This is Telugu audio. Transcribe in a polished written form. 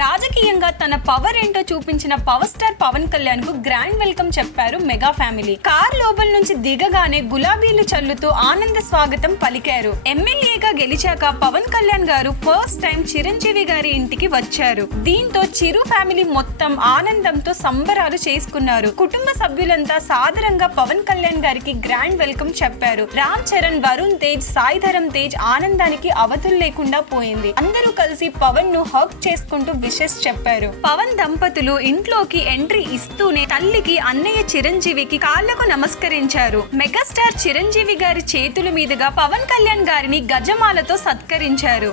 రాజకీయంగా తన పవర్ ఏంటో చూపించిన పవర్ స్టార్ పవన్ కళ్యాణ్ కు గ్రాండ్ వెల్కమ్ చెప్పారు మెగా ఫ్యామిలీ. కార్ లోపల నుంచి దిగగానే గులాబీలు చల్లుతూ ఆనంద స్వాగతం పలికారు. ఎమ్మెల్యేగా గెలిచాక పవన్ కళ్యాణ్ గారు ఫస్ట్ టైం చిరంజీవి గారి ఇంటికి వచ్చారు. దీంతో చిరు ఫ్యామిలీ మొత్తం ఆనందంతో సంబరాలు చేసుకున్నారు. కుటుంబ సభ్యులంతా సాదరంగా పవన్ కళ్యాణ్ గారికి గ్రాండ్ వెల్కమ్ చెప్పారు. రామ్ చరణ్, వరుణ్ తేజ్, సాయి ధరమ్ తేజ్ ఆనందానికి అవధులు లేకుండా పోయింది. అందరూ కలిసి పవన్ ను హగ్ చేసుకుంటూ విషెస్ చెప్పారు. పవన్ దంపతులు ఇంట్లోకి ఎంట్రీ ఇస్తూనే తల్లికి, అన్నయ్య చిరంజీవికి కాళ్లకు నమస్కరించారు. మెగాస్టార్ చిరంజీవి గారి చేతుల మీదుగా పవన్ కళ్యాణ్ గారిని గజమాలతో సత్కరించారు.